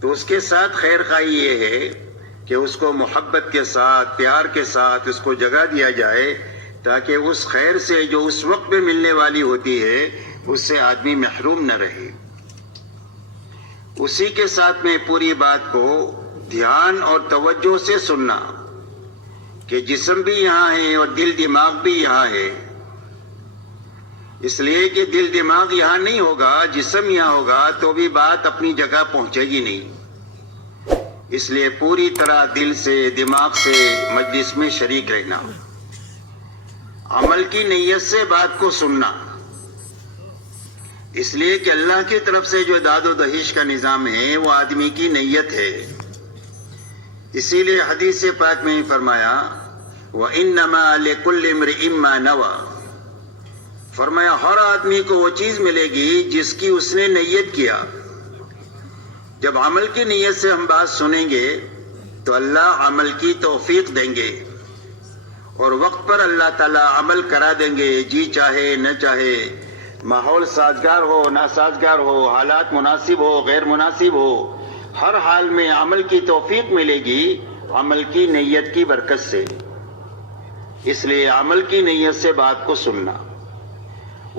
تو اس کے ساتھ خیر خواہی یہ ہے کہ اس کو محبت کے ساتھ، پیار کے ساتھ اس کو جگہ دیا جائے، تاکہ اس خیر سے جو اس وقت میں ملنے والی ہوتی ہے اس سے آدمی محروم نہ رہے۔ اسی کے ساتھ میں پوری بات کو دھیان اور توجہ سے سننا کہ جسم بھی یہاں ہے اور دل دماغ بھی یہاں ہے، اس لیے کہ دل دماغ یہاں نہیں ہوگا، جسم یہاں ہوگا تو بھی بات اپنی جگہ پہنچے گی نہیں۔ اس لیے پوری طرح دل سے، دماغ سے مجلس میں شریک رہنا، عمل کی نیت سے بات کو سننا، اس لیے کہ اللہ کی طرف سے جو داد و دہیش کا نظام ہے وہ آدمی کی نیت ہے۔ اسی لیے حدیث پاک میں فرمایا وَإِنَّمَا لِكُلِّ امْرِئٍ مَّا نَوَىٰ، فرمایا ہر آدمی کو وہ چیز ملے گی جس کی اس نے نیت کیا۔ جب عمل کی نیت سے ہم بات سنیں گے تو اللہ عمل کی توفیق دیں گے، اور وقت پر اللہ تعالیٰ عمل کرا دیں گے، جی چاہے نہ چاہے، ماحول سازگار ہو ناسازگار ہو، حالات مناسب ہو غیر مناسب ہو، ہر حال میں عمل کی توفیق ملے گی عمل کی نیت کی برکت سے۔ اس لیے عمل کی نیت سے بات کو سننا،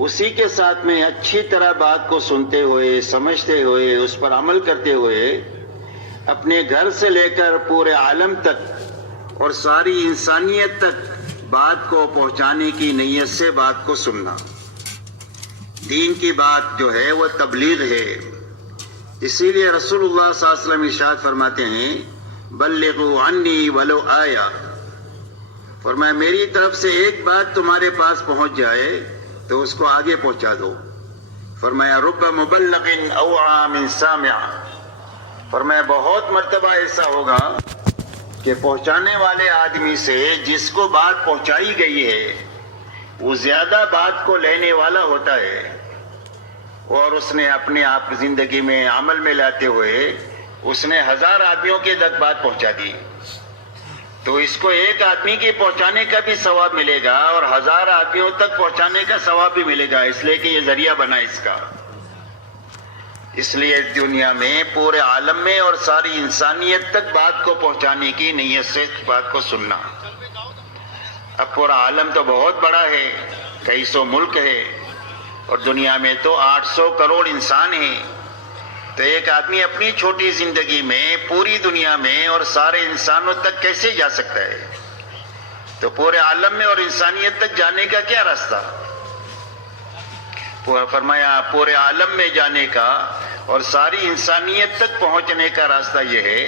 اسی کے ساتھ میں اچھی طرح بات کو سنتے ہوئے، سمجھتے ہوئے، اس پر عمل کرتے ہوئے اپنے گھر سے لے کر پورے عالم تک اور ساری انسانیت تک بات کو پہنچانے کی نیت سے بات کو سننا۔ دین کی بات جو ہے وہ تبلیغ ہے، اسی لیے رسول اللہ صلی اللہ علیہ وسلم ارشاد فرماتے ہیں بلغوا عنی ولو آیا، فرمایا میری طرف سے ایک بات تمہارے پاس پہنچ جائے تو اس کو آگے پہنچا دو۔ فرمایا رب مبلغ اوعى من سامع، فرمایا بہت مرتبہ ایسا ہوگا کہ پہنچانے والے آدمی سے جس کو بات پہنچائی گئی ہے وہ زیادہ بات کو لینے والا ہوتا ہے، اور اس نے اپنے آپ زندگی میں عمل میں لاتے ہوئے اس نے 1000 آدمیوں کے تک بات پہنچا دی، تو اس کو ایک آدمی کے پہنچانے کا بھی ثواب ملے گا اور 1000 آدمیوں تک پہنچانے کا ثواب بھی ملے گا، اس لیے کہ یہ ذریعہ بنا اس کا۔ اس لیے دنیا میں پورے عالم میں اور ساری انسانیت تک بات کو پہنچانے کی نیت سے بات کو سننا۔ اب پورا عالم تو بہت بڑا ہے، کئی سو ملک ہے، اور دنیا میں تو 800 کروڑ انسان ہیں، تو ایک آدمی اپنی چھوٹی زندگی میں پوری دنیا میں اور سارے انسانوں تک کیسے جا سکتا ہے؟ تو پورے عالم میں اور انسانیت تک جانے کا کیا راستہ؟ فرمایا پورے عالم میں جانے کا اور ساری انسانیت تک پہنچنے کا راستہ یہ ہے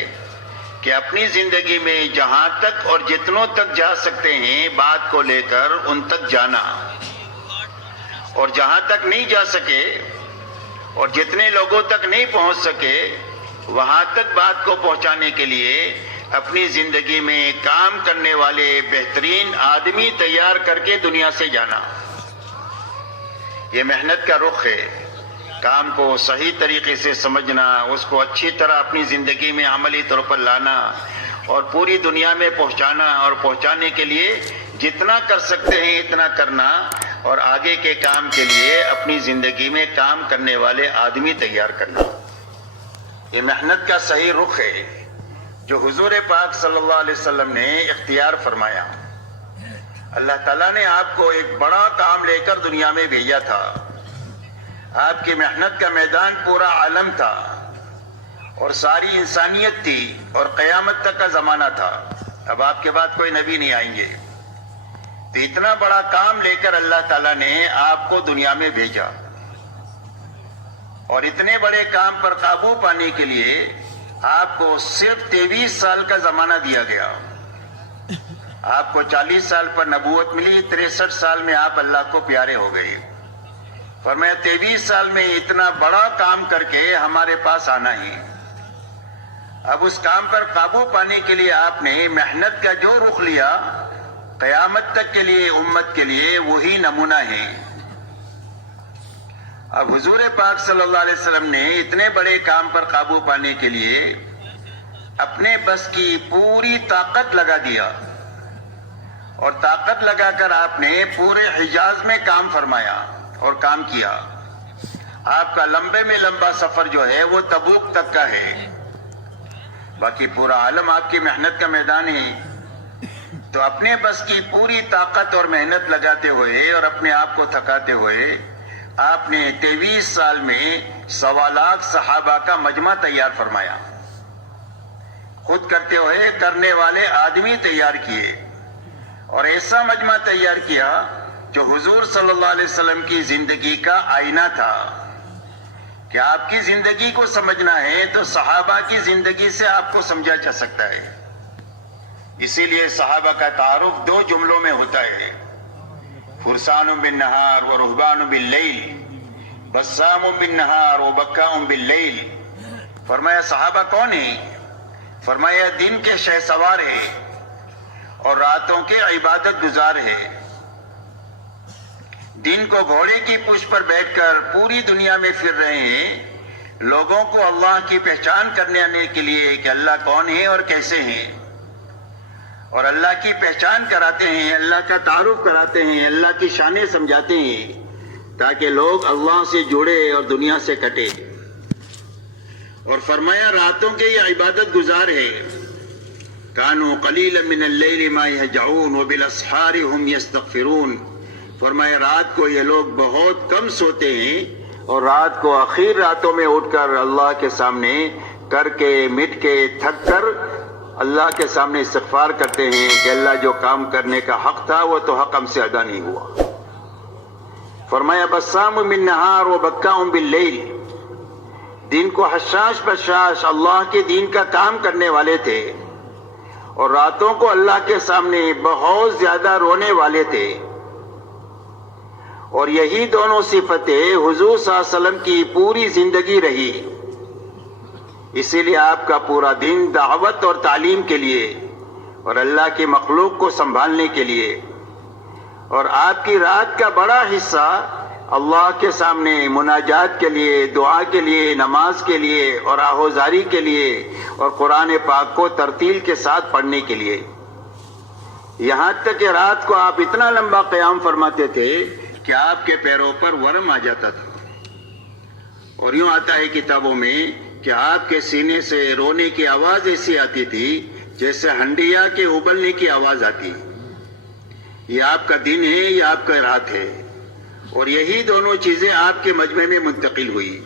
کہ اپنی زندگی میں جہاں تک اور جتنوں تک جا سکتے ہیں بات کو لے کر ان تک جانا، اور جہاں تک نہیں جا سکے اور جتنے لوگوں تک نہیں پہنچ سکے وہاں تک بات کو پہنچانے کے لیے اپنی زندگی میں کام کرنے والے بہترین آدمی تیار کر کے دنیا سے جانا۔ یہ محنت کا رخ ہے، کام کو صحیح طریقے سے سمجھنا، اس کو اچھی طرح اپنی زندگی میں عملی طور پر لانا اور پوری دنیا میں پہنچانا، اور پہنچانے کے لیے جتنا کر سکتے ہیں اتنا کرنا، اور آگے کے کام کے لیے اپنی زندگی میں کام کرنے والے آدمی تیار کرنا۔ یہ محنت کا صحیح رخ ہے جو حضور پاک صلی اللہ علیہ وسلم نے اختیار فرمایا۔ اللہ تعالیٰ نے آپ کو ایک بڑا کام لے کر دنیا میں بھیجا تھا، آپ کی محنت کا میدان پورا عالم تھا اور ساری انسانیت تھی اور قیامت تک کا زمانہ تھا، اب آپ کے بعد کوئی نبی نہیں آئیں گے، تو اتنا بڑا کام لے کر اللہ تعالیٰ نے آپ کو دنیا میں بھیجا، اور اتنے بڑے کام پر قابو پانے کے لیے آپ کو صرف 23 سال کا زمانہ دیا گیا۔ آپ کو 40 سال پر نبوت ملی، 63 سال میں آپ اللہ کو پیارے ہو گئے۔ فرمایا 23 سال میں اتنا بڑا کام کر کے ہمارے پاس آنا ہی، اب اس کام پر قابو پانے کے لیے آپ نے محنت کا جو رخ لیا قیامت تک کے لیے امت کے لیے وہی نمونہ ہے۔ اب حضور پاک صلی اللہ علیہ وسلم نے اتنے بڑے کام پر قابو پانے کے لیے اپنے بس کی پوری طاقت لگا دیا، اور طاقت لگا کر آپ نے پورے حجاز میں کام فرمایا اور کام کیا۔ آپ کا لمبے میں لمبا سفر جو ہے وہ تبوک تک کا ہے، باقی پورا عالم آپ کی محنت کا میدان ہے۔ تو اپنے بس کی پوری طاقت اور محنت لگاتے ہوئے اور اپنے آپ کو تھکاتے ہوئے آپ نے 23 سال میں 1.25 لاکھ صحابہ کا مجمع تیار فرمایا، خود کرتے ہوئے کرنے والے آدمی تیار کیے، اور ایسا مجمع تیار کیا جو حضور صلی اللہ علیہ وسلم کی زندگی کا آئینہ تھا کہ آپ کی زندگی کو سمجھنا ہے تو صحابہ کی زندگی سے آپ کو سمجھا جا سکتا ہے۔ اسی لیے صحابہ کا تعارف 2 جملوں میں ہوتا ہے، فرسان بالنہار و رہبان باللیل، بسام بالنہار و بکاء باللیل۔ فرمایا صحابہ کون ہیں؟ فرمایا دن کے شہ سوار ہیں اور راتوں کے عبادت گزار ہیں۔ دن کو گھوڑے کی پشت پر بیٹھ کر پوری دنیا میں پھر رہے ہیں، لوگوں کو اللہ کی پہچان کرنے کے لیے کہ اللہ کون ہے اور کیسے ہیں، اور اللہ کی پہچان کراتے ہیں، اللہ کا تعارف کراتے ہیں، اللہ کی شانیں سمجھاتے ہیں تاکہ لوگ اللہ سے جڑے اور دنیا سے کٹے۔ اور فرمایا راتوں کے یہ عبادت گزار ہے، کانوا قلیلا من اللیل ما یہجعون وبالاسحار هم یستغفرون۔ فرمایا رات کو یہ لوگ بہت کم سوتے ہیں اور رات کو آخر راتوں میں اٹھ کر اللہ کے سامنے کر کے مٹ کے تھک کر اللہ کے سامنے استغفار کرتے ہیں کہ اللہ جو کام کرنے کا حق تھا وہ تو حق ہم سے ادا نہیں ہوا۔ فرمایا بسام من نہار و بکاء باللیل، دن کو حشاش بشاش اللہ کے دین کا کام کرنے والے تھے اور راتوں کو اللہ کے سامنے بہت زیادہ رونے والے تھے، اور یہی دونوں صفتیں حضور صلی اللہ علیہ وسلم کی پوری زندگی رہی۔ اسی لیے آپ کا پورا دن دعوت اور تعلیم کے لیے اور اللہ کی مخلوق کو سنبھالنے کے لیے، اور آپ کی رات کا بڑا حصہ اللہ کے سامنے مناجات کے لیے، دعا کے لیے، نماز کے لیے اور آہوزاری کے لیے اور قرآن پاک کو ترتیل کے ساتھ پڑھنے کے لیے۔ یہاں تک کہ رات کو آپ اتنا لمبا قیام فرماتے تھے کہ آپ کے پیروں پر ورم آ جاتا تھا، اور یوں آتا ہے کتابوں میں کہ آپ کے سینے سے رونے کی آواز ایسی آتی تھی جیسے ہنڈیا کے ابلنے کی آواز آتی۔ یہ آپ کا دن ہے، یہ آپ کا رات ہے، اور یہی دونوں چیزیں آپ کے مجمع میں منتقل ہوئی،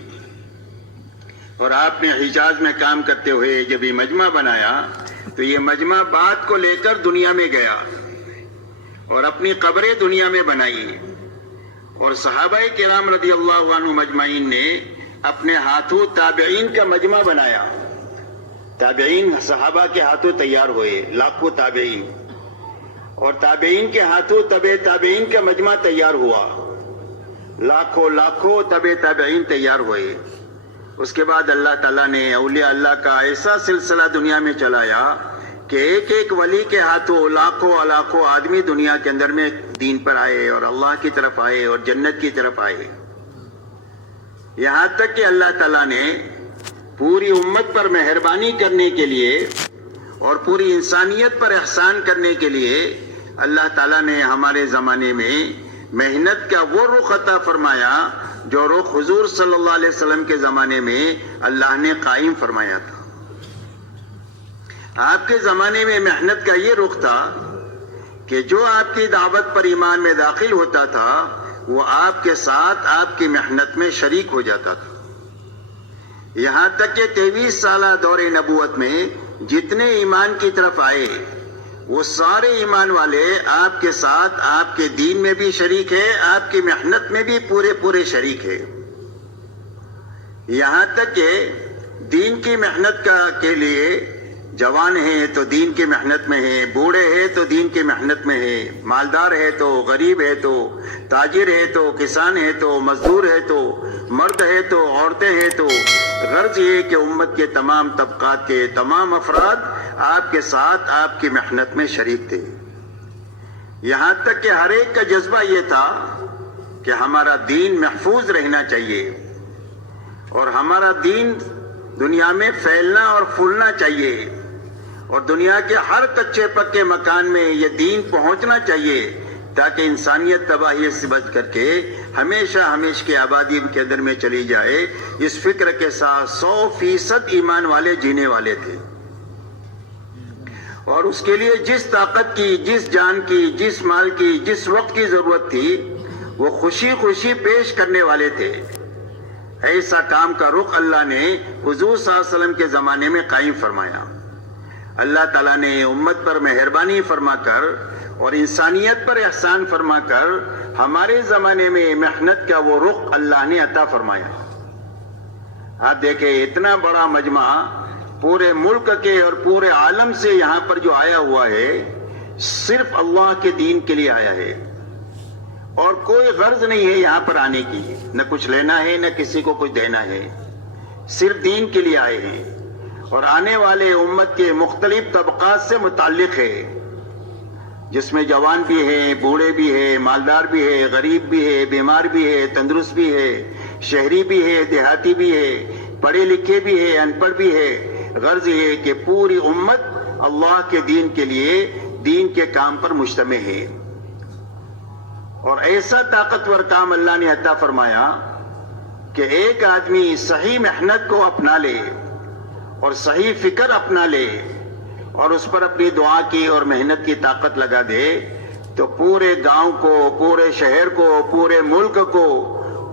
اور آپ نے حجاز میں کام کرتے ہوئے جب یہ مجمع بنایا تو یہ مجمع بات کو لے کر دنیا میں گیا اور اپنی قبریں دنیا میں بنائی، اور صحابہ کرام رضی اللہ عنہ مجمعین نے اپنے ہاتھوں تابعین کا مجمع بنایا۔ تابعین صحابہ کے ہاتھوں تیار ہوئے، لاکھوں تابعین، اور تابعین کے ہاتھوں تبع تابعین کا مجمع تیار ہوا، لاکھوں تبع تابعین تیار ہوئے۔ اس کے بعد اللہ تعالیٰ نے اولیاء اللہ کا ایسا سلسلہ دنیا میں چلایا کہ ایک ایک ولی کے ہاتھوں لاکھوں آدمی دنیا کے اندر میں دین پر آئے اور اللہ کی طرف آئے اور جنت کی طرف آئے، یہاں تک کہ اللہ تعالیٰ نے پوری امت پر مہربانی کرنے کے لیے اور پوری انسانیت پر احسان کرنے کے لیے اللہ تعالیٰ نے ہمارے زمانے میں محنت کا وہ رخ عطا فرمایا جو رخ حضور صلی اللہ علیہ وسلم کے زمانے میں اللہ نے قائم فرمایا تھا۔ آپ کے زمانے میں محنت کا یہ رخ تھا کہ جو آپ کی دعوت پر ایمان میں داخل ہوتا تھا وہ آپ کے ساتھ آپ کی محنت میں شریک ہو جاتا تھا، یہاں تک کہ 23 سالہ دور نبوت میں جتنے ایمان کی طرف آئے وہ سارے ایمان والے آپ کے ساتھ آپ کے دین میں بھی شریک ہے، آپ کی محنت میں بھی پورے شریک ہے، یہاں تک کہ دین کی محنت کے لیے جوان ہے تو دین کی محنت میں ہے، بوڑھے ہیں تو دین کی محنت میں ہے، مالدار ہے تو غریب ہے تو تاجر ہے تو کسان ہے تو مزدور ہے تو مرد ہے تو عورتیں ہیں تو غرض یہ کہ امت کے تمام طبقات کے تمام افراد آپ کے ساتھ آپ کی محنت میں شریک تھے، یہاں تک کہ ہر ایک کا جذبہ یہ تھا کہ ہمارا دین محفوظ رہنا چاہیے اور ہمارا دین دنیا میں پھیلنا اور پھولنا چاہیے، اور دنیا کے ہر کچے پکے مکان میں یہ دین پہنچنا چاہیے تاکہ انسانیت تباہی سے بچ کر کے ہمیشہ ہمیشہ کی آبادی کے اندر میں چلی جائے، اس فکر کے ساتھ 100% ایمان والے جینے والے تھے، اور اس کے لیے جس طاقت کی، جس جان کی، جس مال کی، جس وقت کی ضرورت تھی وہ خوشی خوشی پیش کرنے والے تھے۔ ایسا کام کا رخ اللہ نے حضور صلی اللہ علیہ وسلم کے زمانے میں قائم فرمایا۔ اللہ تعالیٰ نے امت پر مہربانی فرما کر اور انسانیت پر احسان فرما کر ہمارے زمانے میں محنت کا وہ رخ اللہ نے عطا فرمایا۔ آپ دیکھیں اتنا بڑا مجمع پورے ملک کے اور پورے عالم سے یہاں پر جو آیا ہوا ہے، صرف اللہ کے دین کے لیے آیا ہے، اور کوئی غرض نہیں ہے یہاں پر آنے کی، نہ کچھ لینا ہے نہ کسی کو کچھ دینا ہے، صرف دین کے لیے آئے ہیں، اور آنے والے امت کے مختلف طبقات سے متعلق ہے، جس میں جوان بھی ہے، بوڑھے بھی ہے، مالدار بھی ہے، غریب بھی ہے، بیمار بھی ہے، تندرست بھی ہے، شہری بھی ہے، دیہاتی بھی ہے، پڑھے لکھے بھی ہے، ان پڑھ بھی ہے۔ غرض یہ کہ پوری امت اللہ کے دین کے لیے، دین کے کام پر مجتمع ہے، اور ایسا طاقتور کام اللہ نے عطا فرمایا کہ ایک آدمی صحیح محنت کو اپنا لے اور صحیح فکر اپنا لے اور اس پر اپنی دعا کی اور محنت کی طاقت لگا دے تو پورے گاؤں کو، پورے شہر کو، پورے ملک کو،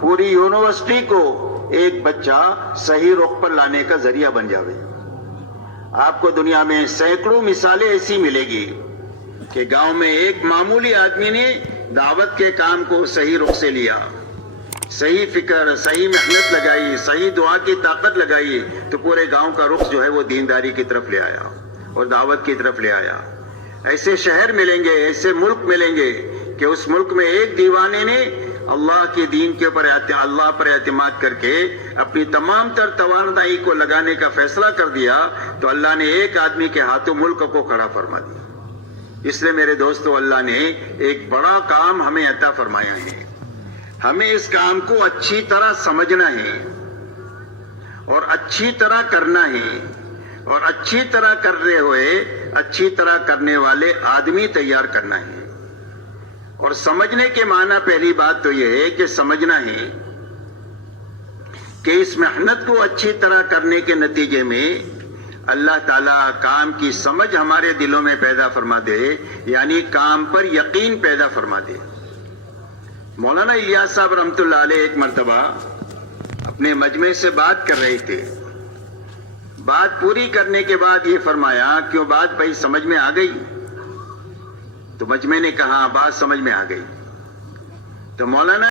پوری یونیورسٹی کو ایک بچہ صحیح رخ پر لانے کا ذریعہ بن جاوے۔ آپ کو دنیا میں سینکڑوں مثالیں ایسی ملے گی کہ گاؤں میں ایک معمولی آدمی نے دعوت کے کام کو صحیح رخ سے لیا، صحیح فکر، صحیح محنت لگائی، صحیح دعا کی طاقت لگائی تو پورے گاؤں کا رخ جو ہے وہ دینداری کی طرف لے آیا اور دعوت کی طرف لے آیا۔ ایسے شہر ملیں گے، ایسے ملک ملیں گے کہ اس ملک میں ایک دیوانے نے اللہ کے دین کے اوپر، اللہ پر اعتماد کر کے اپنی تمام تر توانائی کو لگانے کا فیصلہ کر دیا تو اللہ نے ایک آدمی کے ہاتھوں ملک کو کھڑا فرما دیا۔ اس لیے میرے دوستو، اللہ نے ایک بڑا کام ہمیں عطا فرمایا ہے، ہمیں اس کام کو اچھی طرح سمجھنا ہے اور اچھی طرح کرنا ہے، اور اچھی طرح کر رہے ہوئے اچھی طرح کرنے والے آدمی تیار کرنا ہے۔ اور سمجھنے کے معنی پہلی بات تو یہ ہے کہ سمجھنا ہے کہ اس محنت کو اچھی طرح کرنے کے نتیجے میں اللہ تعالیٰ کام کی سمجھ ہمارے دلوں میں پیدا فرما دے، یعنی کام پر یقین پیدا فرما دے۔ مولانا الیاس صاحب رحمۃ اللہ علیہ ایک مرتبہ اپنے مجمع سے بات کر رہے تھے، بات پوری کرنے کے بعد یہ فرمایا، کیوں بات بھائی سمجھ میں آ گئی؟ تو مجمع نے کہا بات سمجھ میں آ گئی۔ تو مولانا